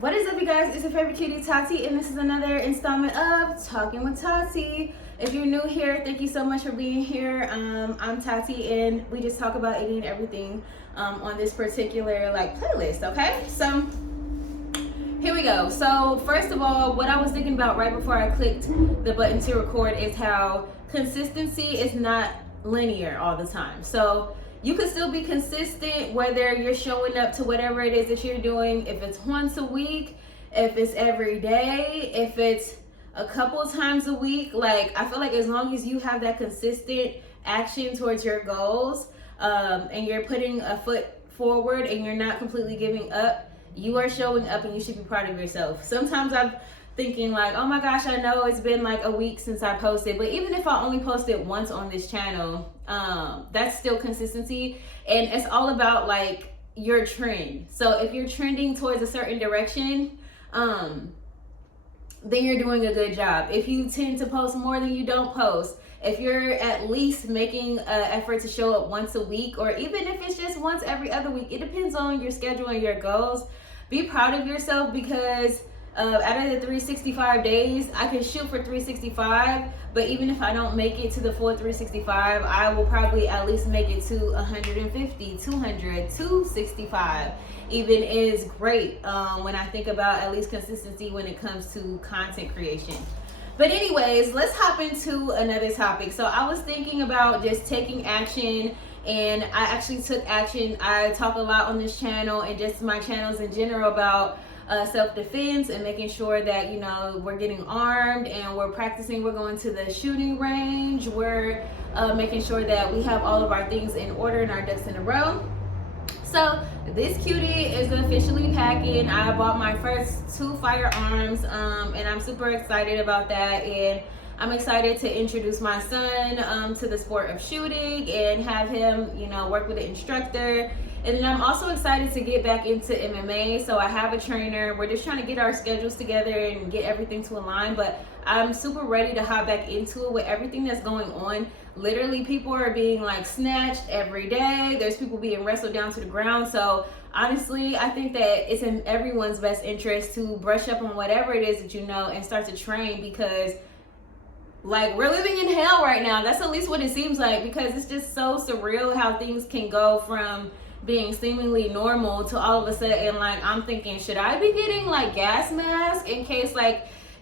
What is up, you guys? It's your favorite cutie, Tati, and this is another installment of Talking with Tati. If you're new here, thank you so much for being here. I'm Tati, and we just talk about any and everything on this particular playlist. Okay, so here we go. So first of all, what I was thinking about right before I clicked the button to record is how consistency is not linear all the time. So you could still be consistent whether you're showing up to whatever it is that you're doing, if it's once a week, if it's every day, if it's a couple of times a week. I feel like as long as you have that consistent action towards your goals, and you're putting a foot forward and you're not completely giving up, you are showing up and you should be proud of yourself. Sometimes I'm thinking oh my gosh, I know it's been a week since I posted, but even if I only posted once on this channel, that's still consistency. And it's all about your trend. So if you're trending towards a certain direction, then you're doing a good job. If you tend to post more than you don't post, if you're at least making an effort to show up once a week, or even if it's just once every other week, it depends on your schedule and your goals. Be proud of yourself, because out of the 365 days, I can shoot for 365, but even if I don't make it to the full 365, I will probably at least make it to 150, 200, 265 even is great when I think about at least consistency when it comes to content creation. But anyways, let's hop into another topic. So I was thinking about just taking action, and I actually took action. I talk a lot on this channel and just my channels in general about self-defense and making sure that we're getting armed and we're practicing. We're going to the shooting range. We're making sure that we have all of our things in order and our ducks in a row. So this cutie is officially packing. I bought my first 2 firearms, and I'm super excited about that. And I'm excited to introduce my son to the sport of shooting and have him, work with an instructor. And then I'm also excited to get back into MMA. So I have a trainer. We're just trying to get our schedules together and get everything to align. But I'm super ready to hop back into it with everything that's going on. Literally, people are being snatched every day. There's people being wrestled down to the ground. So honestly, I think that it's in everyone's best interest to brush up on whatever it is that you know and start to train, because we're living in hell right now. That's at least what it seems like, because it's just so surreal how things can go from being seemingly normal to all of a sudden, I'm thinking, should I be getting gas masks in case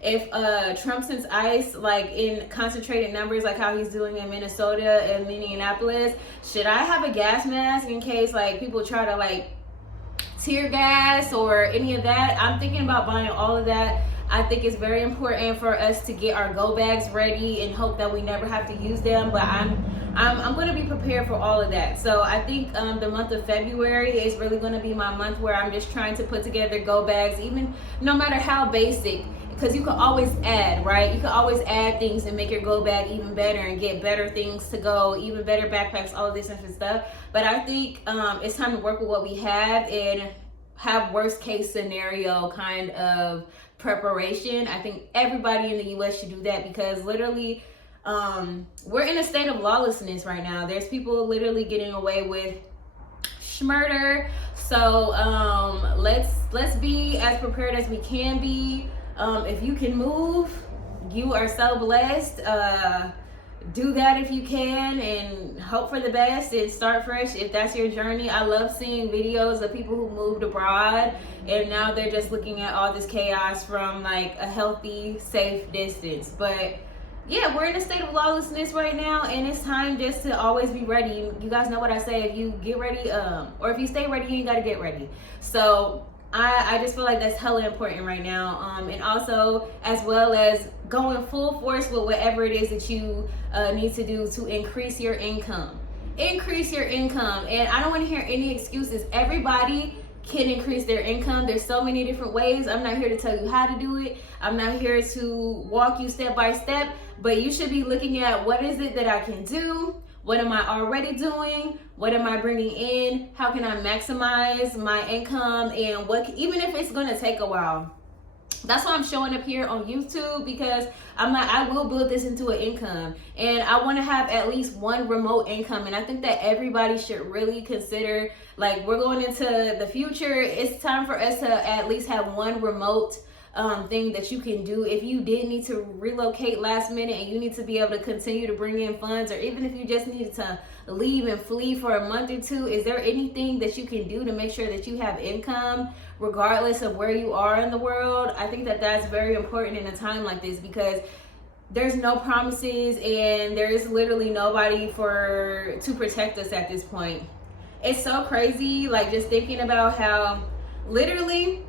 if Trump sends ice in concentrated numbers, how he's doing in Minnesota and Minneapolis? Should I have a gas mask in case people try to tear gas or any of that? I'm thinking about buying all of that. I think it's very important for us to get our go bags ready and hope that we never have to use them. But I'm going to be prepared for all of that. So I think the month of February is really going to be my month where I'm just trying to put together go bags, even no matter how basic, because you can always add, right? You can always add things and make your go bag even better and get better things to go, even better backpacks, all of this different stuff. But I think it's time to work with what we have and have worst case scenario kind of preparation. I think everybody in the US should do that, because literally we're in a state of lawlessness right now. There's people literally getting away with murder. So let's be as prepared as we can be. If you can move, you are so blessed. Do that if you can, and hope for the best and start fresh if that's your journey. I love seeing videos of people who moved abroad and now they're just looking at all this chaos from a healthy, safe distance. But yeah, we're in a state of lawlessness right now, and it's time just to always be ready. You guys know what I say: if you get ready, or if you stay ready, you gotta get ready. So I just feel like that's hella important right now. And also, as well as going full force with whatever it is that you need to do to increase your income. Increase your income. And I don't want to hear any excuses. Everybody can increase their income. There's so many different ways. I'm not here to tell you how to do it. I'm not here to walk you step by step, but you should be looking at, what is it that I can do? What am I already doing? What am I bringing in? How can I maximize my income? And what, even if it's going to take a while, That's why I'm showing up here on YouTube, because I'm like, I will build this into an income, and I want to have at least one remote income. And I think that everybody should really consider, like, we're going into the future. It's time for us to at least have one remote thing that you can do if you did need to relocate last minute and you need to be able to continue to bring in funds, or even if you just need to leave and flee for a month or two. Is there anything that you can do to make sure that you have income regardless of where you are in the world? I think that that's very important in a time like this, because there's no promises and there's literally nobody to protect us at this point. It's so crazy, like, just thinking about how literally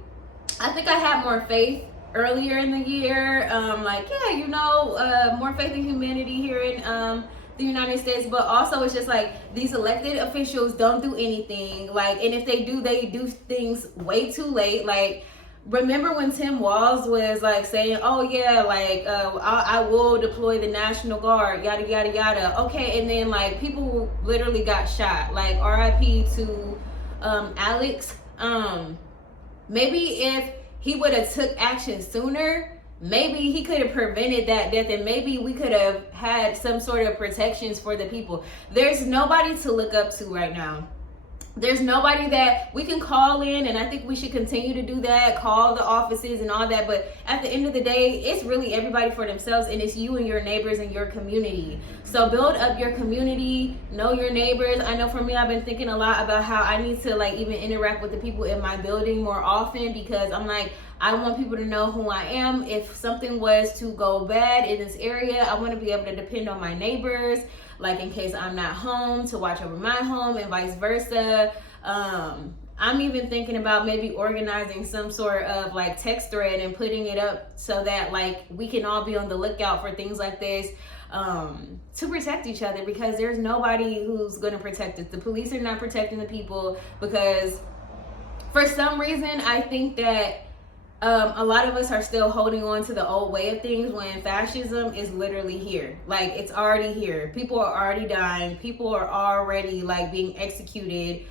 I think I had more faith earlier in the year, more faith in humanity here in the United States, but also it's just like these elected officials don't do anything, like, and if they do things way too late. Like, remember when Tim Walz was like saying, oh yeah, like I will deploy the National Guard, yada yada yada. Okay, and then like people literally got shot, like RIP to Alex. Maybe if he would have took action sooner, maybe he could have prevented that death, and maybe we could have had some sort of protections for the people. There's nobody to look up to right now. There's nobody that we can call in, and I think we should continue to do that, call the offices and all that. But at the end of the day, it's really everybody for themselves, and it's you and your neighbors and your community. So build up your community, know your neighbors. I know for me, I've been thinking a lot about how I need to like even interact with the people in my building more often, because I'm like, I want people to know who I am. If something was to go bad in this area, I want to be able to depend on my neighbors, like in case I'm not home, to watch over my home and vice versa. I'm even thinking about maybe organizing some sort of like text thread and putting it up so that like we can all be on the lookout for things like this, to protect each other, because there's nobody who's going to protect us. The police are not protecting the people, because for some reason I think that a lot of us are still holding on to the old way of things, when fascism is literally here. Like, it's already here. People are already dying. People are already like being executed.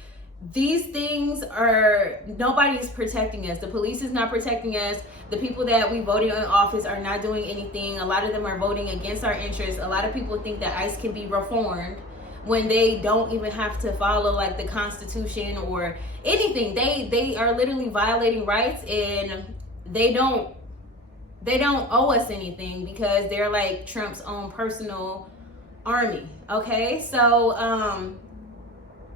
These things are, nobody's protecting us. The police is not protecting us. The people that we voted in office are not doing anything. A lot of them are voting against our interests. A lot of people think that ICE can be reformed when they don't even have to follow like the Constitution or anything. They are literally violating rights, and they don't owe us anything, because they're like Trump's own personal army. Okay, so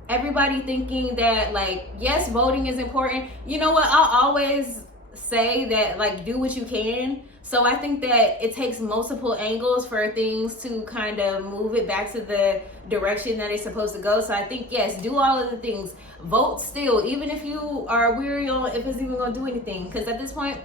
everybody thinking that like, yes, voting is important. You know what, I'll always say that like, do what you can. So I think that it takes multiple angles for things to kind of move it back to the direction that it's supposed to go. So I think, yes, do all of the things. Vote still, even if you are weary on if it's even going to do anything. Because at this point,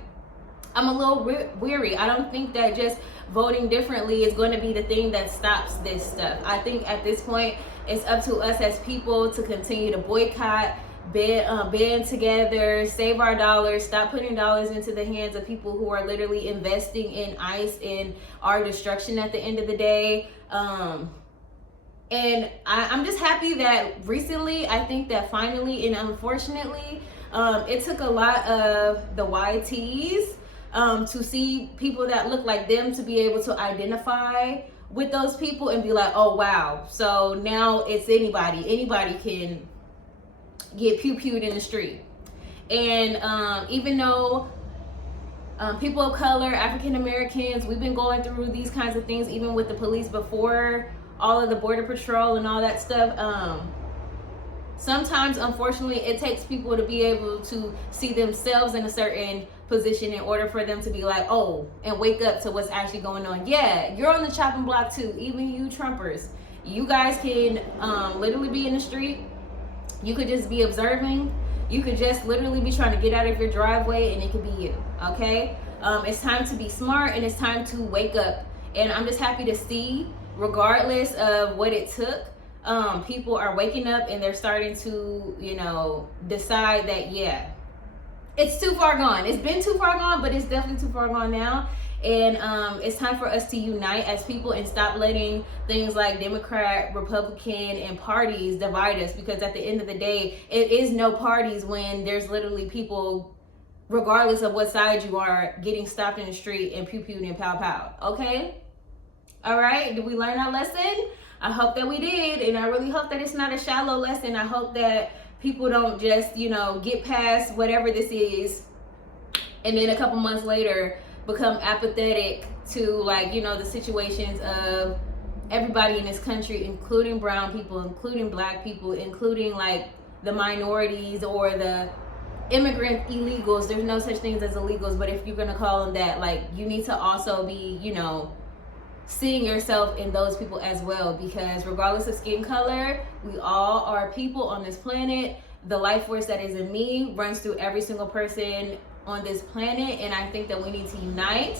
I'm a little weary. I don't think that just voting differently is going to be the thing that stops this stuff. I think at this point, it's up to us as people to continue to boycott, band together, save our dollars, stop putting dollars into the hands of people who are literally investing in ICE and our destruction at the end of the day. And I'm just happy that recently, I think that finally and unfortunately, it took a lot of the YTs to see people that look like them, to be able to identify with those people and be like, oh wow, so now it's anybody can get pew-pewed in the street. And even though people of color, African Americans, we've been going through these kinds of things even with the police before all of the border patrol and all that stuff. Sometimes, unfortunately, it takes people to be able to see themselves in a certain position in order for them to be like, oh, and wake up to what's actually going on. Yeah, you're on the chopping block too. Even you Trumpers, you guys can literally be in the street. You could just be observing. You could just literally be trying to get out of your driveway, and it could be you. Okay, it's time to be smart, and it's time to wake up. And I'm just happy to see, regardless of what it took, people are waking up and they're starting to, decide that, yeah, it's too far gone. It's been too far gone, but it's definitely too far gone now. And it's time for us to unite as people and stop letting things like Democrat, Republican, and parties divide us, because at the end of the day, it is no parties when there's literally people regardless of what side you are, getting stopped in the street and pew-pewed and pow-pow, okay? All right, did we learn our lesson? I hope that we did, and I really hope that it's not a shallow lesson. I hope that people don't just, get past whatever this is, and then a couple months later become apathetic to, the situations of everybody in this country, including brown people, including black people, including, the minorities or the immigrant illegals. There's no such things as illegals, but if you're going to call them that, you need to also be, seeing yourself in those people as well, because regardless of skin color, we all are people on this planet. The life force that is in me runs through every single person on this planet, and I think that we need to unite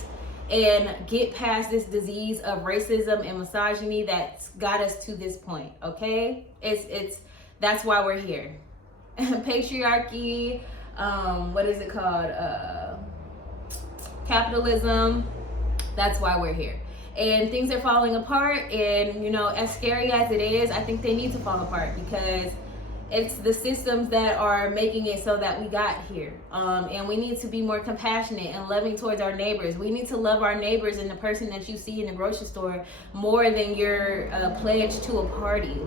and get past this disease of racism and misogyny that's got us to this point, okay? That's why we're here. Patriarchy, what is it called? Capitalism, that's why we're here. And things are falling apart, and as scary as it is, I think they need to fall apart, because it's the systems that are making it so that we got here. And we need to be more compassionate and loving towards our neighbors. We need to love our neighbors and the person that you see in the grocery store more than your pledge to a party.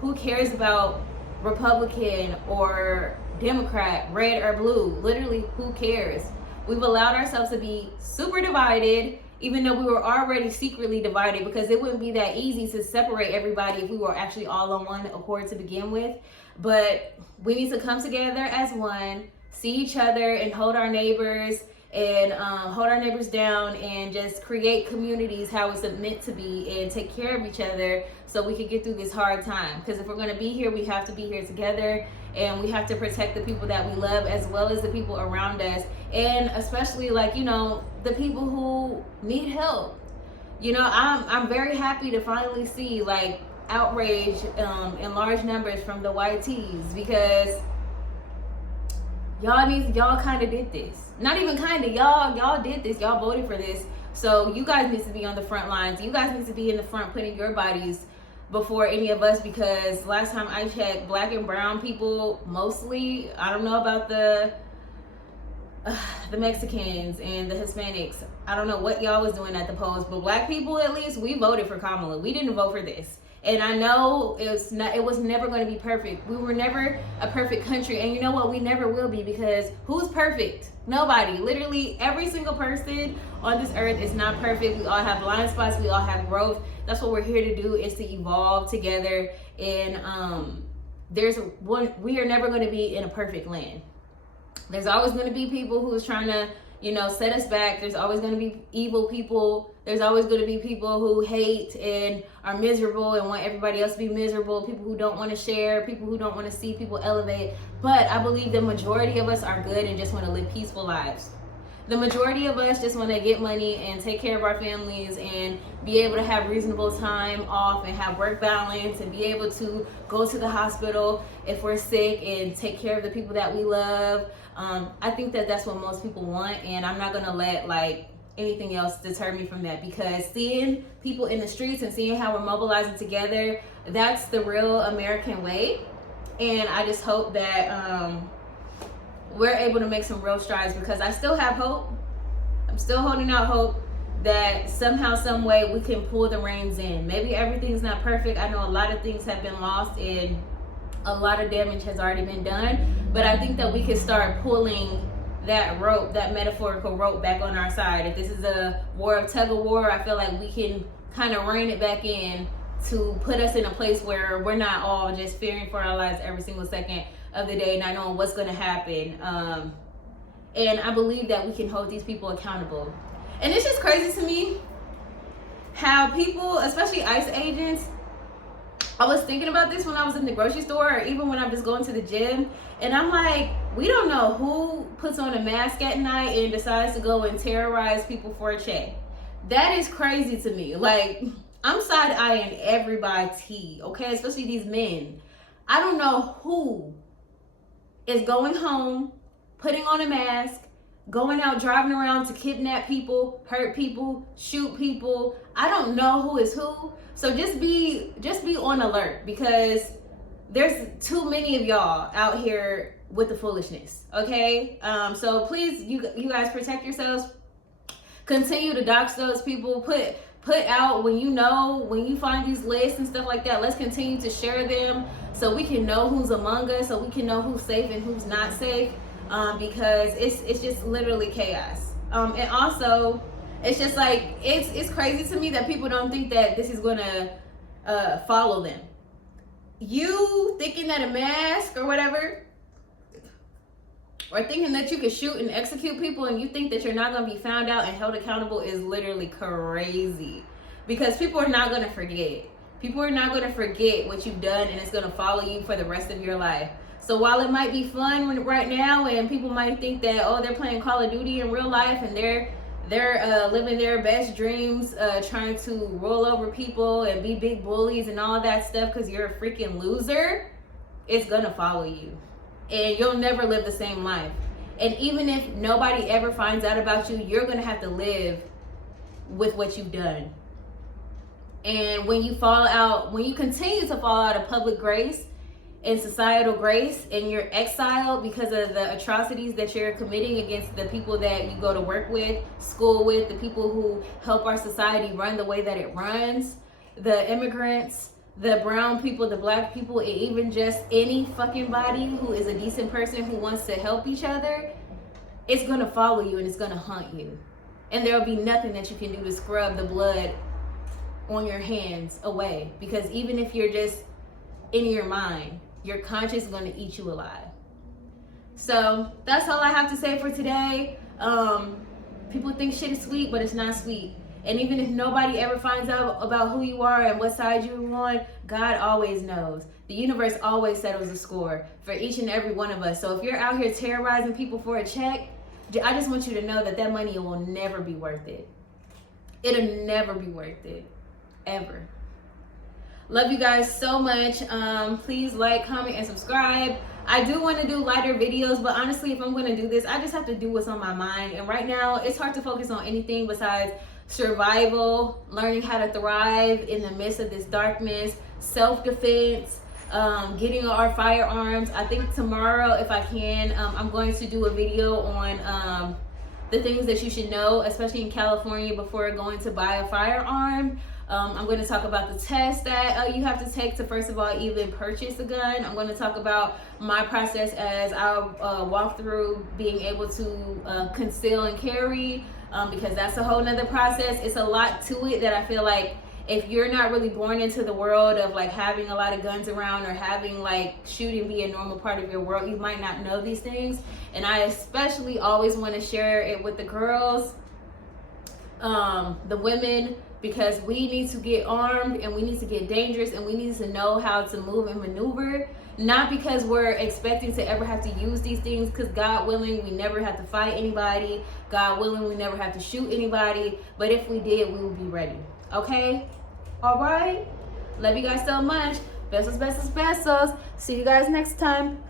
Who cares about Republican or Democrat, red or blue? Literally, who cares? We've allowed ourselves to be super divided, even though we were already secretly divided, because it wouldn't be that easy to separate everybody if we were actually all on one accord to begin with. But we need to come together as one, see each other, and hold our neighbors, and hold our neighbors down, and just create communities how it's meant to be, and take care of each other so we can get through this hard time. Because if we're going to be here, we have to be here together, and we have to protect the people that we love as well as the people around us, and especially the people who need help. I'm very happy to finally see outrage in large numbers from the white tees, because y'all kind of did this. Not even kind of, y'all did this. Y'all voted for this. So you guys need to be on the front lines. You guys need to be in the front, putting your bodies before any of us, because last time I checked, black and brown people mostly, I don't know about the Mexicans and the Hispanics. I don't know what y'all was doing at the polls, but black people, at least, we voted for Kamala. We didn't vote for this. And I know it was never going to be perfect. We were never a perfect country. And you know what? We never will be, because who's perfect? Nobody. Literally every single person on this earth is not perfect. We all have blind spots. We all have growth. That's what we're here to do, is to evolve together. And we are never going to be in a perfect land. There's always going to be people who's trying to, set us back. There's always going to be evil people. There's always going to be people who hate and are miserable and want everybody else to be miserable. People who don't want to share. People who don't want to see people elevate. But I believe the majority of us are good and just want to live peaceful lives. The majority of us just want to get money and take care of our families and be able to have reasonable time off and have work balance and be able to go to the hospital if we're sick and take care of the people that we love. I think that that's what most people want, and I'm not going to let anything else deter me from that, because seeing people in the streets and seeing how we're mobilizing together, that's the real American way. And I just hope that we're able to make some real strides, because I still have hope. I'm still holding out hope that somehow, some way, we can pull the reins in. Maybe everything's not perfect. I know a lot of things have been lost and a lot of damage has already been done, but I think that we can start pulling that rope, that metaphorical rope, back on our side. If this is a war of tug of war, I feel like we can kind of rein it back in to put us in a place where we're not all just fearing for our lives every single second of the day, not knowing what's going to happen. And I believe that we can hold these people accountable. And it's just crazy to me how people, especially ICE agents, I was thinking about this when I was in the grocery store, or even when I'm just going to the gym, and I'm like, we don't know who puts on a mask at night and decides to go and terrorize people for a check. That is crazy to me. I'm side-eyeing everybody, okay? Especially these men. I don't know who is going home, putting on a mask, going out driving around to kidnap people, hurt people, shoot people. I don't know who is who. So just be on alert, because there's too many of y'all out here with the foolishness. Okay, so please, you guys protect yourselves. Continue to dox those people. Put out when you find these lists and stuff like that. Let's continue to share them so we can know who's among us, so we can know who's safe and who's not safe. Because it's just literally chaos. And also, it's just like it's crazy to me that people don't think that this is gonna follow them. You thinking that a mask or whatever, or thinking that you can shoot and execute people and you think that you're not going to be found out and held accountable is literally crazy. Because people are not going to forget. People are not going to forget what you've done, and it's going to follow you for the rest of your life. So while it might be fun right now, and people might think that, oh, they're playing Call of Duty in real life and they're living their best dreams, trying to roll over people and be big bullies and all that stuff because you're a freaking loser, it's going to follow you. And you'll never live the same life. And even if nobody ever finds out about you, you're going to have to live with what you've done. And when you continue to fall out of public grace and societal grace, and you're exiled because of the atrocities that you're committing against the people that you go to work with, school with, the people who help our society run the way that it runs, the immigrants, the brown people, the black people, and even just any fucking body who is a decent person who wants to help each other, it's gonna follow you and it's gonna haunt you. And there'll be nothing that you can do to scrub the blood on your hands away. Because even if you're just in your mind, your conscience is gonna eat you alive. So that's all I have to say for today. People think shit is sweet, but it's not sweet. And even if nobody ever finds out about who you are and what side you're on, God always knows. The universe always settles the score for each and every one of us. So if you're out here terrorizing people for a check, I just want you to know that that money will never be worth it. It'll never be worth it. Ever. Love you guys so much. Please like, comment, and subscribe. I do want to do lighter videos, but honestly, if I'm going to do this, I just have to do what's on my mind. And right now, it's hard to focus on anything besides survival, learning how to thrive in the midst of this darkness, self-defense, getting our firearms. I think tomorrow, if I can, I'm going to do a video on the things that you should know, especially in California, before going to buy a firearm. I'm going to talk about the test that you have to take to, first of all, even purchase a gun. I'm going to talk about my process as I walk through being able to conceal and carry, because that's a whole nother process. It's a lot to it that I feel like if you're not really born into the world of like having a lot of guns around or having like shooting be a normal part of your world, you might not know these things. And I especially always want to share it with the girls, the women, because we need to get armed and we need to get dangerous and we need to know how to move and maneuver. Not because we're expecting to ever have to use these things, because God willing, we never have to fight anybody. God willing, we never have to shoot anybody. But if we did, we would be ready. Okay? All right? Love you guys so much. Besos, besos, besos. See you guys next time.